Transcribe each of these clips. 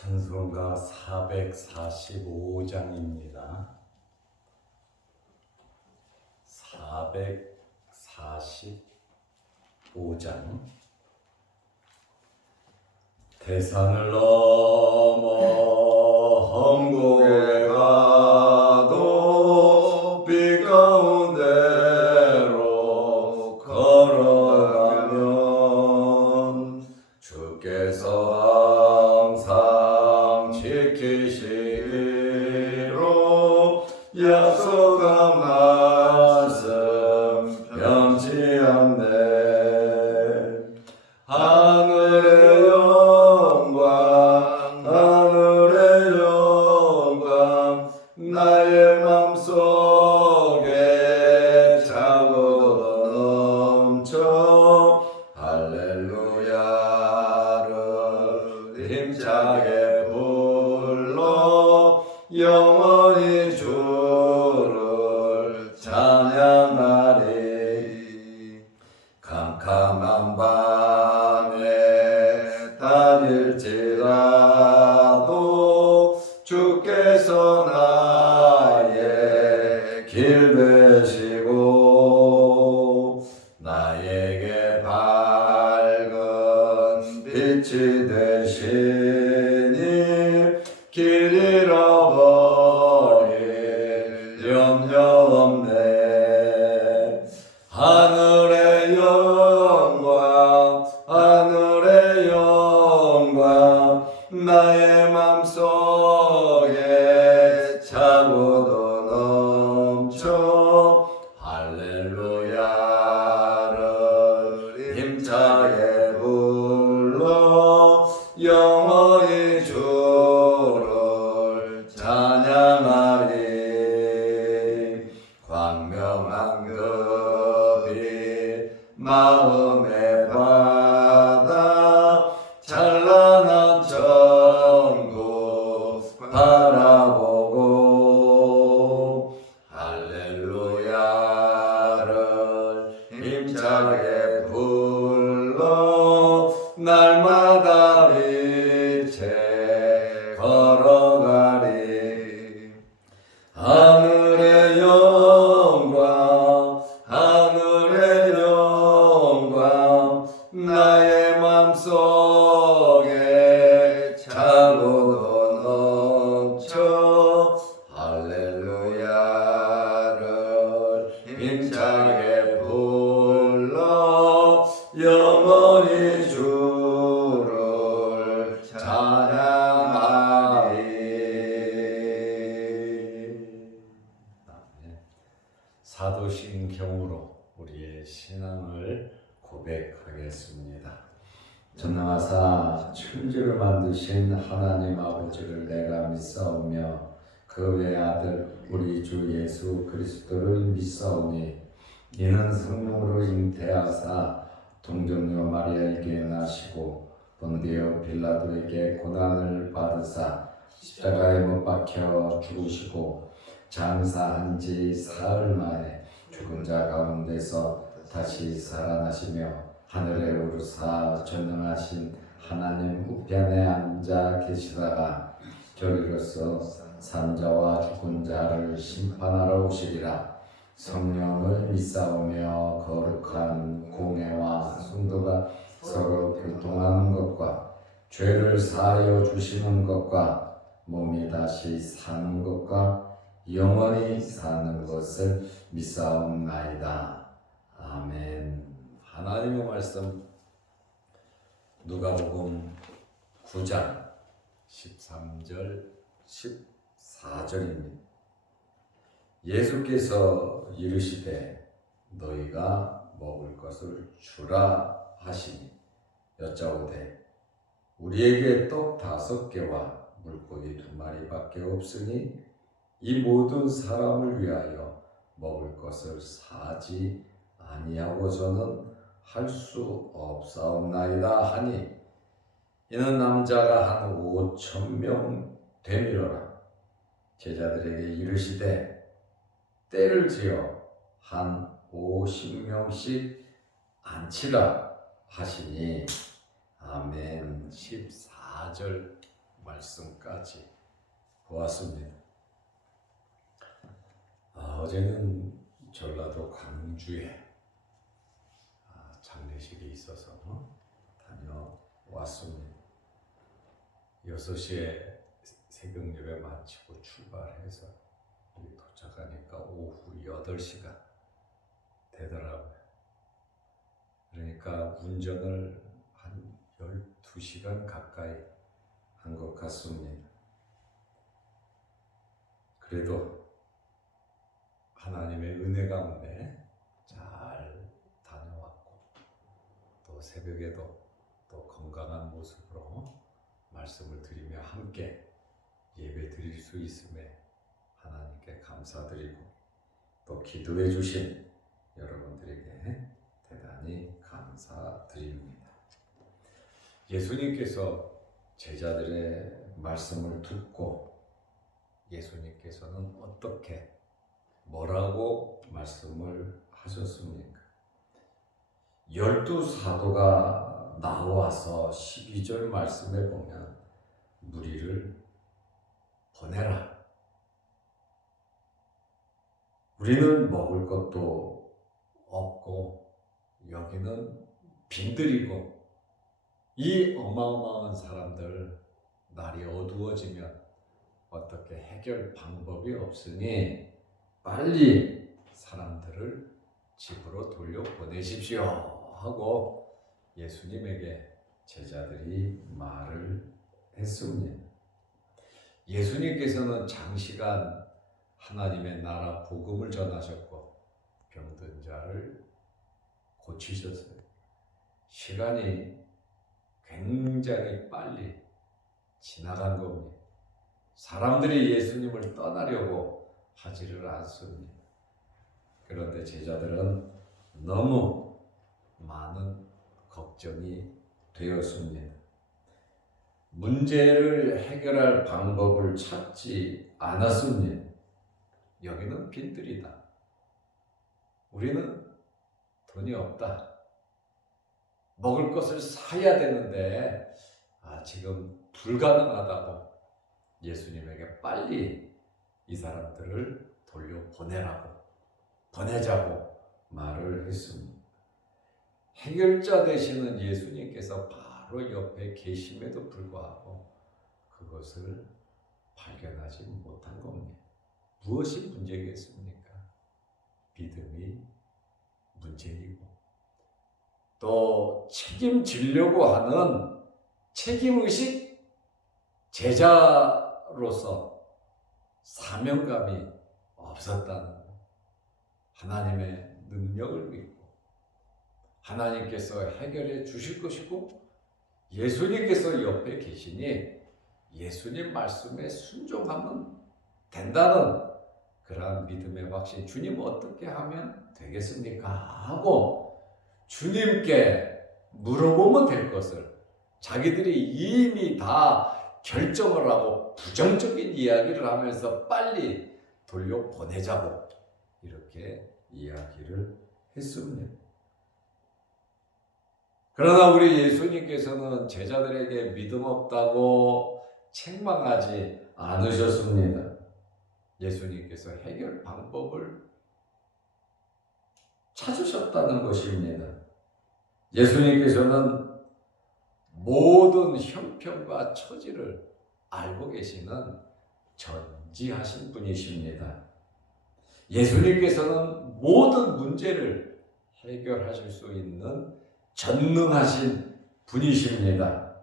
찬송가 445장입니다. 445장. 태산을 넘어 험곡에 가도 빛 가운데로 걸어가면 주께서 항상 지키시기로 약속한 말씀 변치 않네. 하늘의 영광 하늘의 영광 나의 맘속에 차고 넘쳐 할렐루야를 힘차게 불러 영원히 주를 찬양하리. 캄캄한 밤에 다닐지라도 주께서 나의 길 되시고 나에게 밝은 빛이 되시니 길 잃어버릴 염려 없네. 하늘의 영광 하늘의 영광 나의 맘속에 차고도 넘쳐 할렐루야를 힘차게 불러 영원히 주를 찬양하리. 광명한 그 빛 마음의 바다 찬란한 천국 바라보고 할렐루야를 힘차게 불러 날마다 빛에 걸어가리. 하늘의 영광 하늘의 영광 나의 맘속에 차고도 넘쳐 할렐루야를 힘차게 불러 영원히 주를 찬양하리. 사도신경으로 우리의 신앙을 고백하겠습니다. 전능하사 천지를 만드신 하나님 아버지를 내가 믿사오며 그 외아들 우리 주 예수 그리스도를 믿사오니 이는 성령으로 잉태하사 동정녀 마리아에게 나시고 본디오 빌라도에게 고난을 받으사 십자가에 못 박혀 죽으시고 장사한 지 사흘 만에 죽은 자 가운데서 다시 살아나시며 하늘에 오르사 전능하신 하나님 우편에 앉아 계시다가 저리로서 산자와 죽은 자를 심판하러 오시리라. 성령을 믿사오며 거룩한 공회와 성도가 서로 교통하는 것과 죄를 사하여 주시는 것과 몸이 다시 사는 것과 영원히 사는 것을 믿사옵나이다. 아멘. 하나님의 말씀 누가복음 9장 13절 14절입니다. 예수께서 이르시되 너희가 먹을 것을 주라 하시니 여짜오되 우리에게 떡 5개와 물고기 2마리밖에 없으니 이 모든 사람을 위하여 먹을 것을 사지 아니하고서는 할 수 없사옵나이다 하니 이는 남자가 한 5,000명 되밀어라. 제자들에게 이르시되 때를 지어 한 50명씩 앉히라 하시니 아멘. 14절 말씀까지 보았습니다. 어제는 전라도 광주에 장례식이 있어서 다녀왔습니다. 6시에 새벽 예배 마치고 출발해서 여기 도착하니까 오후 8시가 되더라고요. 그러니까 운전을 한 12시간 가까이 한 것 같습니다. 그래도 하나님의 은혜 가운데 잘 다녀왔고 또 새벽에도 또 건강한 모습으로 말씀을 드리며 함께 예배 드릴 수 있음에 하나님께 감사드리고 또 기도해 주신 여러분들에게 대단히 감사드립니다. 예수님께서 제자들의 말씀을 듣고 예수님께서는 어떻게 뭐라고 말씀을 하셨습니까? 12사도가 나와서 12절 말씀에 보면 무리를 보내라. 우리는 먹을 것도 없고 여기는 빈들이고 이 어마어마한 사람들 날이 어두워지면 어떻게 해결 방법이 없으니 빨리 사람들을 집으로 돌려보내십시오 하고 예수님에게 제자들이 말을 했습니다. 예수님께서는 장시간 하나님의 나라 복음을 전하셨고 병든 자를 고치셨어요. 시간이 굉장히 빨리 지나간 겁니다. 사람들이 예수님을 떠나려고 하지를 않습니다. 그런데 제자들은 너무 많은 걱정이 되었습니다. 문제를 해결할 방법을 찾지 않았습니다. 여기는 빈들이다. 우리는 돈이 없다. 먹을 것을 사야 되는데 지금 불가능하다고 예수님에게 빨리 이 사람들을 보내자고 말을 했습니다. 해결자 되시는 예수님께서 바로 옆에 계심에도 불구하고 그것을 발견하지 못한 겁니다. 무엇이 문제겠습니까? 믿음이 문제이고 또 책임지려고 하는 책임의식 제자로서 사명감이 없었다는 것. 하나님의 능력을 믿고 하나님께서 해결해 주실 것이고 예수님께서 옆에 계시니 예수님 말씀에 순종하면 된다는 그러한 믿음의 확신. 주님 어떻게 하면 되겠습니까? 하고 주님께 물어보면 될 것을 자기들이 이미 다 결정을 하고 부정적인 이야기를 하면서 빨리 돌려보내자고 이렇게 이야기를 했습니다. 그러나 우리 예수님께서는 제자들에게 믿음 없다고 책망하지 않으셨습니다. 예수님께서 해결 방법을 찾으셨다는 것입니다. 예수님께서는 모든 형편과 처지를 알고 계시는 전지하신 분이십니다. 예수님께서는 모든 문제를 해결하실 수 있는 전능하신 분이십니다.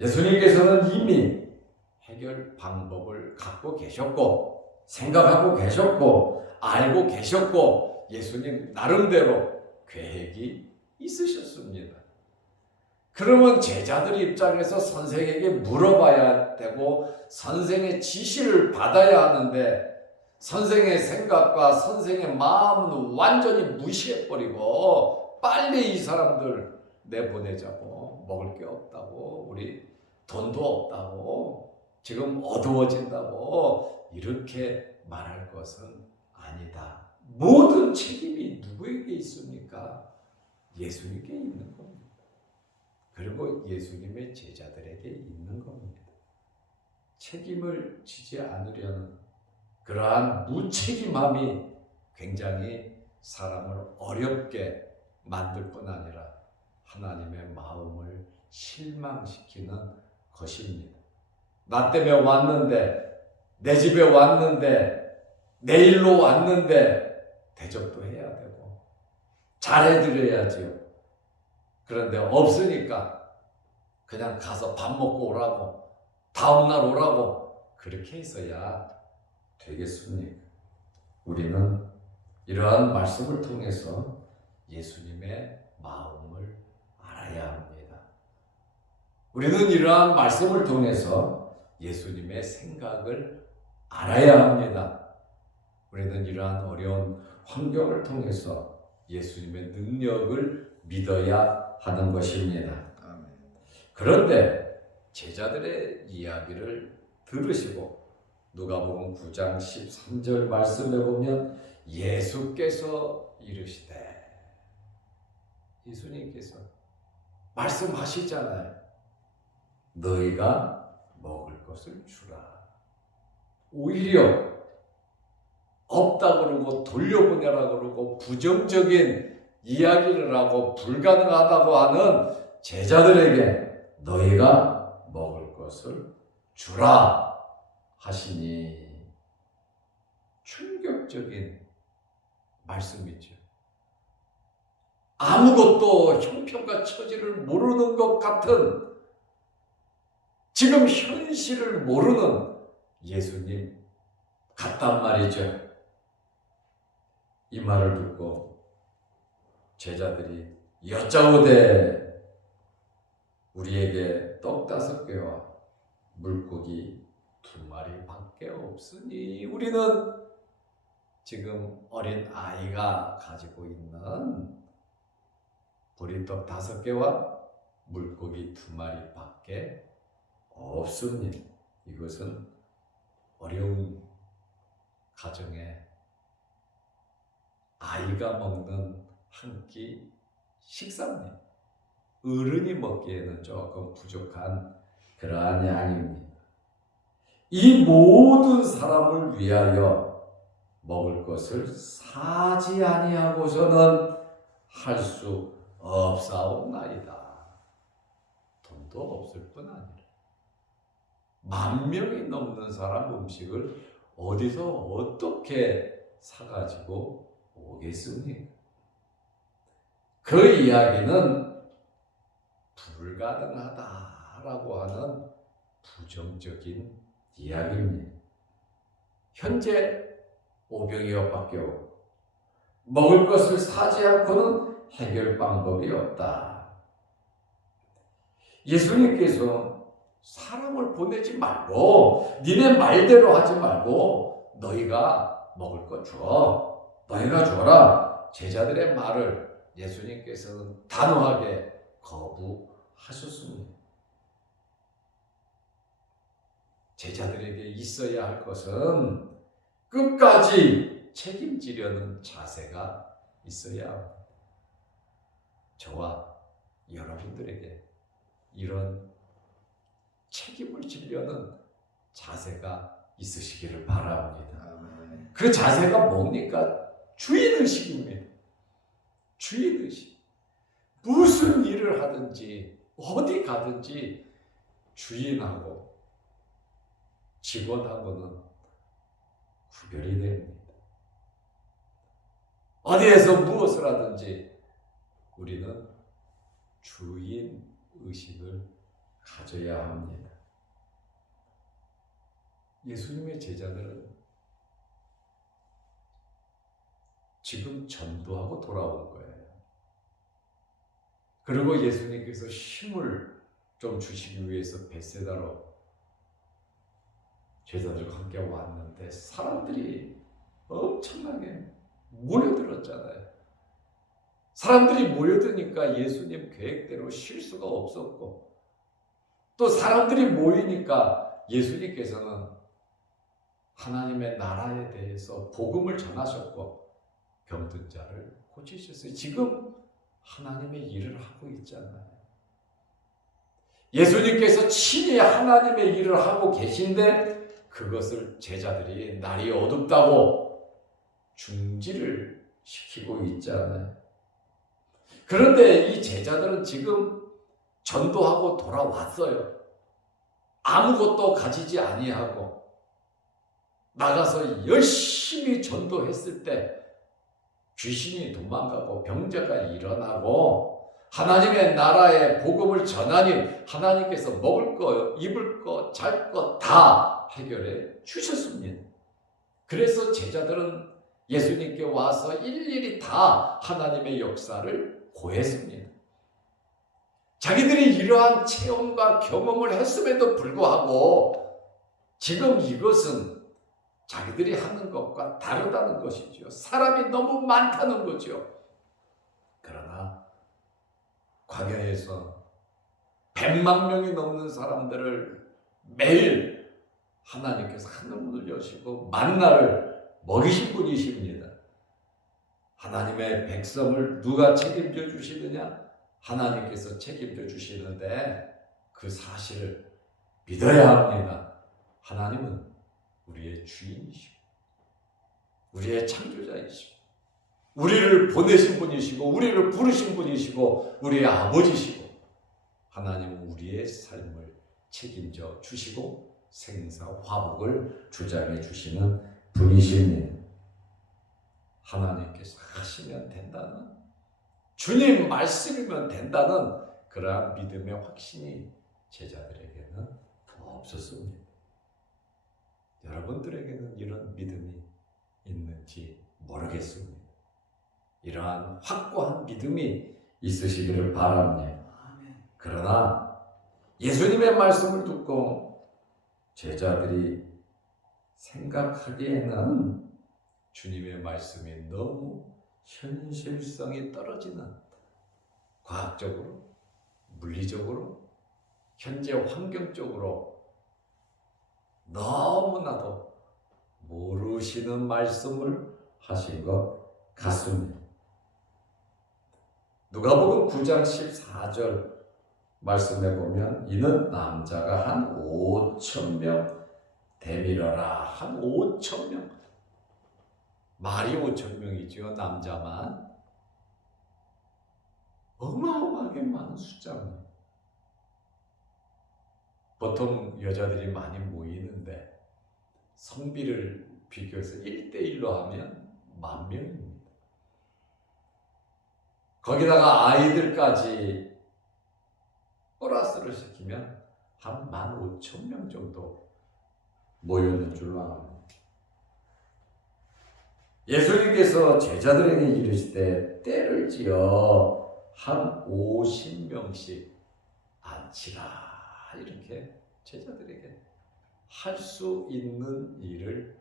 예수님께서는 이미 해결 방법을 갖고 계셨고 생각하고 계셨고 알고 계셨고 예수님 나름대로 계획이 있으셨습니다. 그러면 제자들 입장에서 선생에게 물어봐야 되고 선생의 지시를 받아야 하는데 선생의 생각과 선생의 마음은 완전히 무시해버리고 빨리 이 사람들 내보내자고 먹을 게 없다고 우리 돈도 없다고 지금 어두워진다고 이렇게 말할 것은 아니다. 모든 책임이 누구에게 있습니까? 예수님께 있는 겁니다. 그리고 예수님의 제자들에게 있는 겁니다. 책임을 지지 않으려는 그러한 무책임함이 굉장히 사람을 어렵게 만들 뿐 아니라 하나님의 마음을 실망시키는 것입니다. 나 때문에 왔는데, 내 집에 왔는데, 내 일로 왔는데 대접도 해야 되고 잘해드려야지요. 그런데 없으니까 그냥 가서 밥 먹고 오라고, 다음날 오라고 그렇게 해서야 되겠습니까? 우리는 이러한 말씀을 통해서 예수님의 마음을 알아야 합니다. 우리는 이러한 말씀을 통해서 예수님의 생각을 알아야 합니다. 우리는 이러한 어려운 환경을 통해서 예수님의 능력을 믿어야 하는 것입니다. 그런데 제자들의 이야기를 들으시고 누가복음 9장 13절 말씀에 보면 예수께서 이르시되, 예수님께서 말씀하시잖아요. 너희가 먹을 것을 주라. 오히려 없다 그러고 돌려보내라 그러고 부정적인 이야기를 하고 불가능하다고 하는 제자들에게 너희가 먹을 것을 주라 하시니 충격적인 말씀이죠. 아무것도 형편과 처지를 모르는 것 같은, 지금 현실을 모르는 예수님 같단 말이죠. 이 말을 듣고 제자들이 여짜오되 우리에게 떡 5개와 물고기 2마리밖에 없으니, 우리는 지금 어린 아이가 가지고 있는 보리떡 5개와 물고기 2마리밖에 없습니다. 이것은 어려운 가정에 아이가 먹는 한 끼 식사입니다. 어른이 먹기에는 조금 부족한 그러한 양입니다. 이 모든 사람을 위하여 먹을 것을 사지 아니하고서는 할 수 없사옵나이다. 돈도 없을 뿐 아니라 10,000명이 넘는 사람 음식을 어디서 어떻게 사가지고 오겠습니까? 그 이야기는 불가능하다라고 하는 부정적인 이야기입니다. 현재 500여밖에 없고 먹을 것을 사지 않고는 해결 방법이 없다. 예수님께서 사람을 보내지 말고 니네 말대로 하지 말고 너희가 먹을 거 줘. 너희가 줘라. 제자들의 말을 예수님께서는 단호하게 거부하셨습니다. 제자들에게 있어야 할 것은 끝까지 책임지려는 자세가 있어야 합니다. 저와 여러분들에게 이런 책임을 지려는 자세가 있으시기를 바랍니다. 그 자세가 뭡니까? 주인의식입니다. 주인의식. 무슨 일을 하든지 어디 가든지 주인하고 직원하고는 구별이 됩니다. 어디에서 무엇을 하든지 우리는 주인의식을 가져야 합니다. 예수님의 제자들은 지금 전도하고 돌아온 거예요. 그리고 예수님께서 힘을 좀 주시기 위해서 벳세다로 제자들과 함께 왔는데 사람들이 엄청나게 모여들었잖아요. 사람들이 모여드니까 예수님 계획대로 쉴 수가 없었고, 또 사람들이 모이니까 예수님께서는 하나님의 나라에 대해서 복음을 전하셨고 병든 자를 고치셨어요. 지금 하나님의 일을 하고 있잖아요. 예수님께서 친히 하나님의 일을 하고 계신데 그것을 제자들이 날이 어둡다고 중지를 시키고 있잖아요. 그런데 이 제자들은 지금 전도하고 돌아왔어요. 아무것도 가지지 아니하고 나가서 열심히 전도했을 때 귀신이 도망가고 병자가 일어나고 하나님의 나라의 복음을 전하니 하나님께서 먹을 거, 입을 거, 잘 거 다 해결해 주셨습니다. 그래서 제자들은 예수님께 와서 일일이 다 하나님의 역사를 고했습니다. 자기들이 이러한 체험과 경험을 했음에도 불구하고 지금 이것은 자기들이 하는 것과 다르다는 것이죠. 사람이 너무 많다는 거죠. 그러나 광야에서 100만 명이 넘는 사람들을 매일 하나님께서 하늘문을 여시고 만나를 먹이신 분이십니다. 하나님의 백성을 누가 책임져 주시느냐? 하나님께서 책임져 주시는데 그 사실을 믿어야 합니다. 하나님은 우리의 주인이시고 우리의 창조자이시고 우리를 보내신 분이시고 우리를 부르신 분이시고 우리의 아버지시고 하나님은 우리의 삶을 책임져 주시고 생사 화복을 주장해 주시는 분이십니다. 하나님께서 하시면 된다는, 주님 말씀이면 된다는 그러한 믿음의 확신이 제자들에게는 없었습니다. 여러분들에게는 이런 믿음이 있는지 모르겠습니다. 이러한 확고한 믿음이 있으시기를 바랍니다. 그러나 예수님의 말씀을 듣고 제자들이 생각하기에는 주님의 말씀이 너무 현실성이 떨어지는, 과학적으로, 물리적으로, 현재 환경적으로 너무나도 모르시는 말씀을 하신 것 같습니다. 누가복음 9장 14절 말씀해 보면 이는 남자가 한 5,000명 되밀어라. 한 5,000명. 말이 5,000명이죠. 남자만. 어마어마하게 많은 숫자입니다. 보통 여자들이 많이 모이는데 성비를 비교해서 1대1로 하면 10,000명입니다. 거기다가 아이들까지 플러스를 시키면 한 15,000명 정도 모였는 줄로 압니다. 예수님께서 제자들에게 이르시되 때를 지어 한 50명씩 앉히라. 이렇게 제자들에게 할 수 있는 일을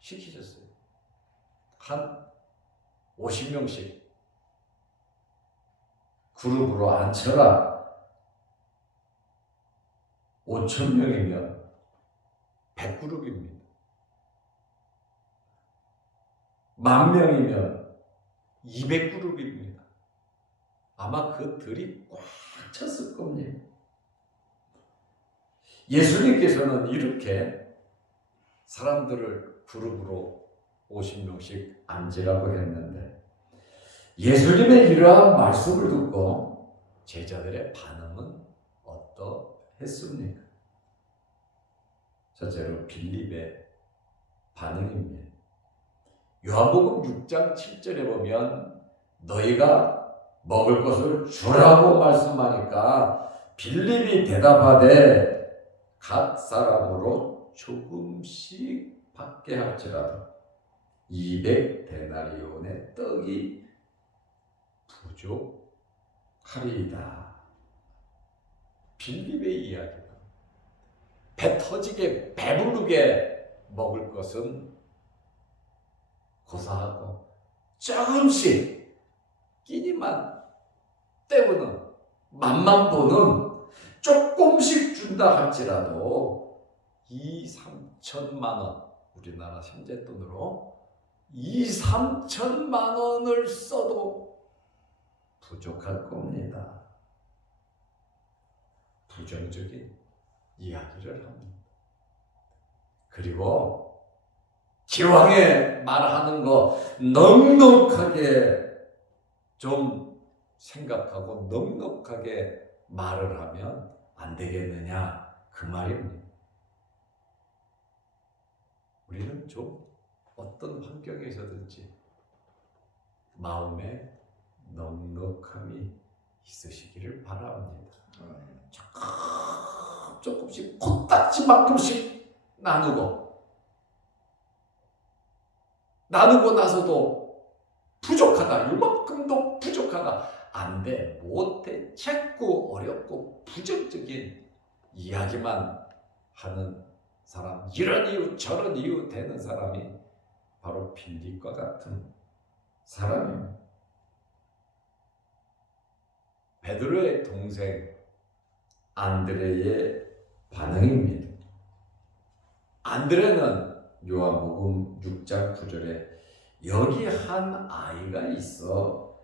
시키셨어요. 한 50명씩 그룹으로 앉혀라. 5,000명이면 100그룹입니다. 10,000명이면 200그룹입니다. 아마 그 들이 꽉 찼을 겁니다. 예수님께서는 이렇게 사람들을 그룹으로 50명씩 앉으라고 했는데 예수님의 이러한 말씀을 듣고 제자들의 반응은 어떠했습니까? 첫째로 빌립의 반응입니다. 요한복음 6장 7절에 보면 너희가 먹을 것을 주라고 말씀하니까 빌립이 대답하되 각 사람으로 조금씩 받게 할지라도 200데나리온의 떡이 부족하리이다. 빌립의 이야기다. 배 터지게 배부르게 먹을 것은 고사하고 조금씩 끼니만 때우는 맛만 보는 조금씩 준다 할지라도 2,3천만 원, 우리나라 현재 돈으로 2,3천만 원을 써도 부족할 겁니다. 부정적인 이야기를 합니다. 그리고 기왕에 말하는 거 넉넉하게 좀 생각하고 넉넉하게 말을 하면 안 되겠느냐, 그 말입니다. 우리는 좀 어떤 환경에서든지 마음에 넉넉함이 있으시기를 바랍니다. 조금씩 코딱지만큼씩 나누고 나서도 부족하다, 이만큼도 부족하다, 안 돼, 못해, 자꾸 어렵고 부정적인 이야기만 하는 사람, 이런 이유 저런 이유 되는 사람이 바로 빌립과 같은 사람입니다. 베드로의 동생 안드레의 반응입니다. 안드레는 요한복음 6장 9절에 여기 한 아이가 있어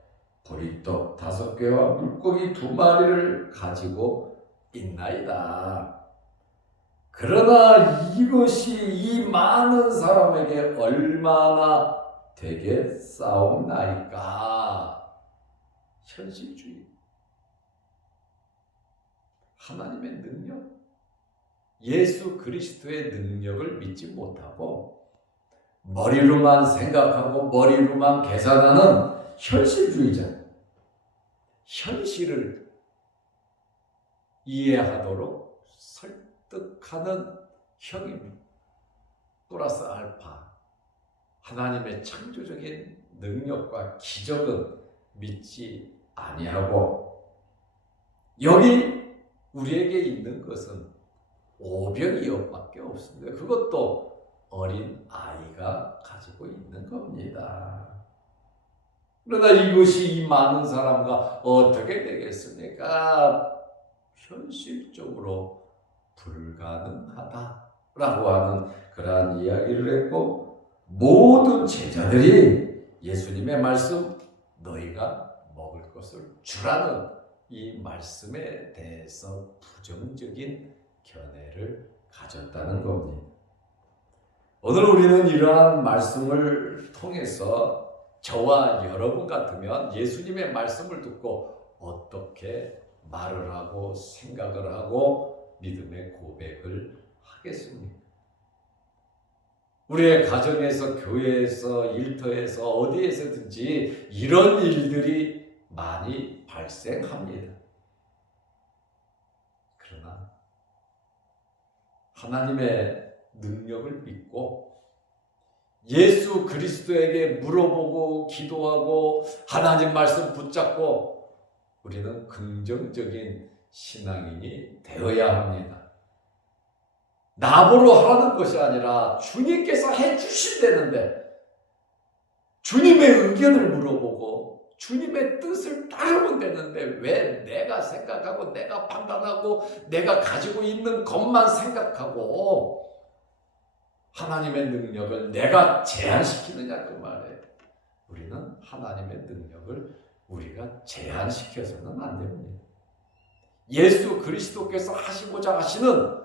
보리떡 5개와 물고기 2마리를 가지고 있나이다. 그러나 이것이 이 많은 사람에게 얼마나 되겠사옵나이까. 현실주의. 하나님의 능력, 예수 그리스도의 능력을 믿지 못하고 머리로만 생각하고 머리로만 계산하는 현실주의자, 현실을 이해하도록 설득하는 형입니다. 플러스 알파, 하나님의 창조적인 능력과 기적은 믿지 아니하고, 여기 우리에게 있는 것은 오병이어밖에 없습니다. 그것도 어린 아이가 가지고 있는 겁니다. 그러나 이것이 이 많은 사람과 어떻게 되겠습니까? 현실적으로 불가능하다라고 하는 그러한 이야기를 했고, 모든 제자들이 예수님의 말씀, 너희가 먹을 것을 주라는 이 말씀에 대해서 부정적인 견해를 가졌다는 겁니다. 오늘 우리는 이러한 말씀을 통해서 저와 여러분 같으면 예수님의 말씀을 듣고 어떻게 말을 하고 생각을 하고 믿음의 고백을 하겠습니까? 우리의 가정에서, 교회에서, 일터에서, 어디에서든지 이런 일들이 많이 발생합니다. 그러나 하나님의 능력을 믿고 예수 그리스도에게 물어보고 기도하고 하나님 말씀 붙잡고 우리는 긍정적인 신앙인이 되어야 합니다. 나보러 하라는 것이 아니라 주님께서 해주신다는데 주님의 의견을 물어보고 주님의 뜻을 따르면 되는데 왜 내가 생각하고 내가 판단하고 내가 가지고 있는 것만 생각하고 하나님의 능력을 내가 제한시키느냐, 그 말이에요. 우리는 하나님의 능력을 우리가 제한시켜서는 안 됩니다. 예수 그리스도께서 하시고자 하시는,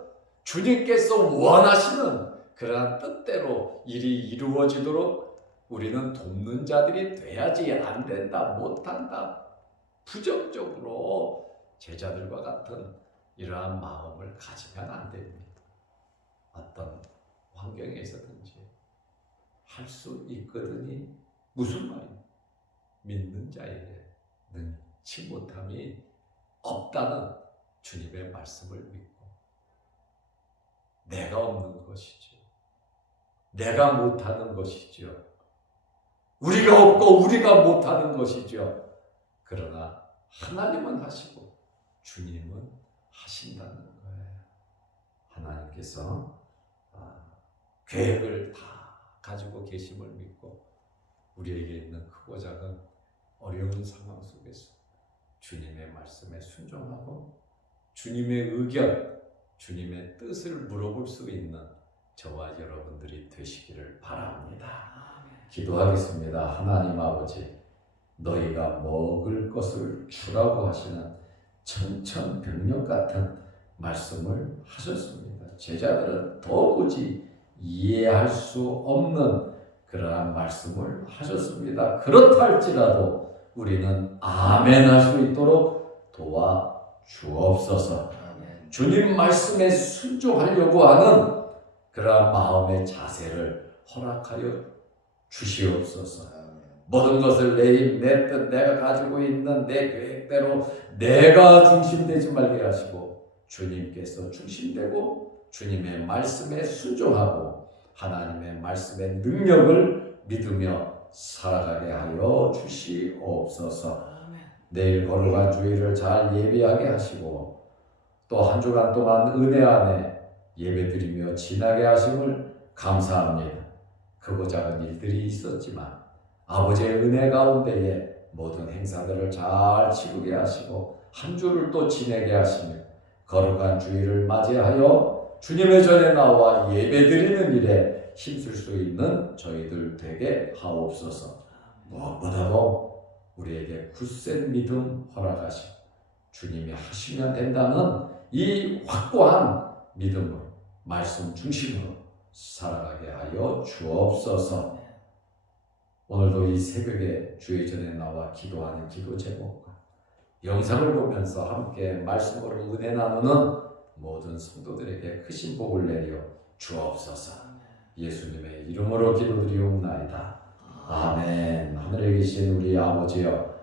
주님께서 원하시는 그러한 뜻대로 일이 이루어지도록 우리는 돕는 자들이 돼야지. 안 된다, 못한다, 부정적으로 제자들과 같은 이러한 마음을 가지면 안 됩니다. 어떤 환경에서든지 할 수 있거든이 무슨 말이에요? 믿는 자에게 능치 못함이 없다는 주님의 말씀을 믿고 내가 없는 것이죠. 내가 못하는 것이죠. 우리가 없고 우리가 못하는 것이죠. 그러나 하나님은 하시고 주님은 하신다는 거예요. 하나님께서 계획을 다 가지고 계심을 믿고 우리에게 있는 크고 작은 어려운 상황 속에서 주님의 말씀에 순종하고 주님의 의견, 주님의 뜻을 물어볼 수 있는 저와 여러분들이 되시기를 바랍니다. 기도하겠습니다. 하나님 아버지, 너희가 먹을 것을 주라고 하시는 천천병력 같은 말씀을 하셨습니다. 제자들은 도무지 이해할 수 없는 그러한 말씀을 하셨습니다. 그렇다 할지라도 우리는 아멘 할 수 있도록 도와주옵소서. 주님 말씀에 순종하려고 하는 그러한 마음의 자세를 허락하여 주시옵소서. 모든 것을 내 힘, 내 뜻, 내가 가지고 있는 내 계획대로 내가 중심되지 말게 하시고 주님께서 중심되고 주님의 말씀에 순종하고 하나님의 말씀의 능력을 믿으며 살아가게 하여 주시옵소서. 내일 거룩한 주일을 잘 예비하게 하시고 또 한 주간 동안 은혜 안에 예배드리며 지나게 하심을 감사합니다. 크고 작은 일들이 있었지만 아버지의 은혜 가운데에 모든 행사들을 잘 치르게 하시고 한 주를 또 지내게 하시며 거룩한 주일을 맞이하여 주님의 전에 나와 예배드리는 일에 힘쓸 수 있는 저희들 되게 하옵소서. 무엇보다도 우리에게 굳센 믿음 허락하시고 주님이 하시면 된다는 이 확고한 믿음으로 말씀 중심으로 살아가게 하여 주옵소서. 오늘도 이 새벽에 주의 전에 나와 기도하는 기도 제목과 영상을 보면서 함께 말씀으로 은혜 나누는 모든 성도들에게 크신 복을 내려 주옵소서. 예수님의 이름으로 기도드리옵나이다. 아멘. 하늘에 계신 우리 아버지여,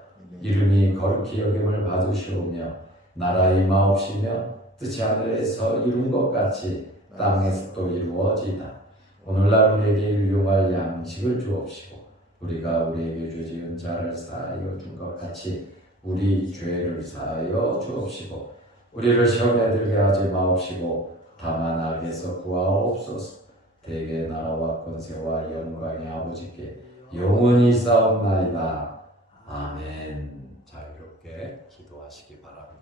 이름이 거룩히 여김을 받으시오며 나라 임하옵시며 뜻이 하늘에서 이룬 것 같이 땅에서도 이루어지이다. 오늘날 우리에게 일용할 양식을 주옵시고 우리가 우리에게 죄 지은 자를 사하여 준 것 같이 우리 죄를 사하여 주옵시고 우리를 시험에 들게 하지 마옵시고 다만 악에서 구하옵소서. 대개 나라와 권세와 영광이 아버지께 영원히 싸움나이다. 아멘. 자유롭게 기도하시기 바랍니다.